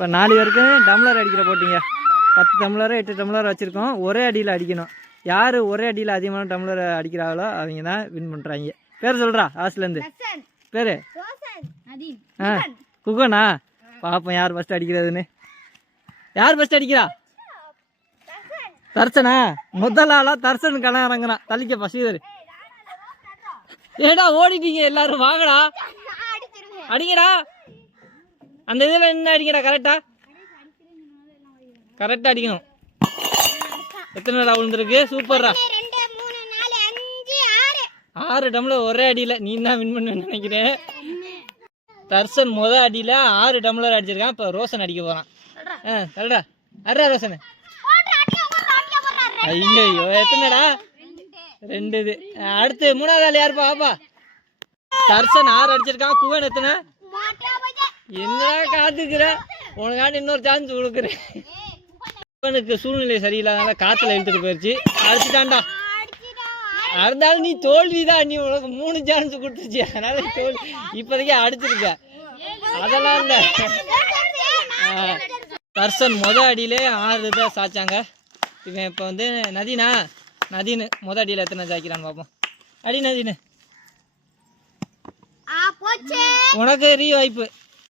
இப்போ 4 பேருக்கும் டம்ளர் அடிக்கிற போட்டிங்க. 10 டம்ளர் 8 டம்ளர் வச்சுருக்கோம். ஒரே அடியில் அடிக்கணும். யார் ஒரே அடியில் அதிகமான டம்ளர் அடிக்கிறாங்களோ அவங்க தான் வின் பண்ணுறாங்க. பேர் சொல்கிறா ஹாஸ்லேருந்து பேர் குகனா. பார்ப்போம் யார் ஃபஸ்ட்டு அடிக்கிறதுன்னு. யார் ஃபஸ்ட்டு அடிக்கிறா? தர்சனா. முதல் ஆளா தர்சன் கணம் இறங்குறான். தள்ளிக்க பசீதர். ஏடா ஓடிட்டீங்க எல்லாரும், வாங்கடா அடிங்கடா. அந்த இதில் என்ன அடிங்கடா, கரெக்டாக அடிக்கணும். எத்தனை விழுந்துருக்கு? சூப்பர்ரா. 6 டம்ளர் ஒரே அடியில். நீ தான் வின் பண்ணுவேன்னு நினைக்கிறேன். தர்சன் முதல் அடியில் 6 டம்ளர் அடிச்சிருக்கான். இப்போ ரோஷன் அடிக்க போகிறான். சொல்றா அட்ரா ரோஷன். ஐயோ எத்தனைடா? 2 இது. அடுத்து 3வது ஆள் யாருப்பா? பாப்பா. தர்சன் 6 அடிச்சிருக்கான். குவன் எத்தனை? என்னடா காத்துக்கிற? உனக்காண்டி இன்னொரு சான்ஸ் கொடுக்குறேன். குவனுக்கு சூழ்நிலை சரியில்லாதனால காற்றுல இழுத்துட்டு போயிடுச்சு. அடிச்சுட்டான்டா. இருந்தாலும் நீ தோல்வி தான். நீ உனக்கு 3 சான்ஸ் கொடுத்துச்சு. அதனால தோல்வி. இப்போதைக்கு அடிச்சிருக்க. அதெல்லாம் இல்லை. தர்சன் முதல் அடியிலே 6 தான் சாய்ச்சாங்க. இவன் இப்போ வந்து நதீனு முதல் அடியில் எத்தனை சாய்க்கிறான்னு பார்ப்போம். அடி நதீனு, உனக்கு வாய்ப்பு.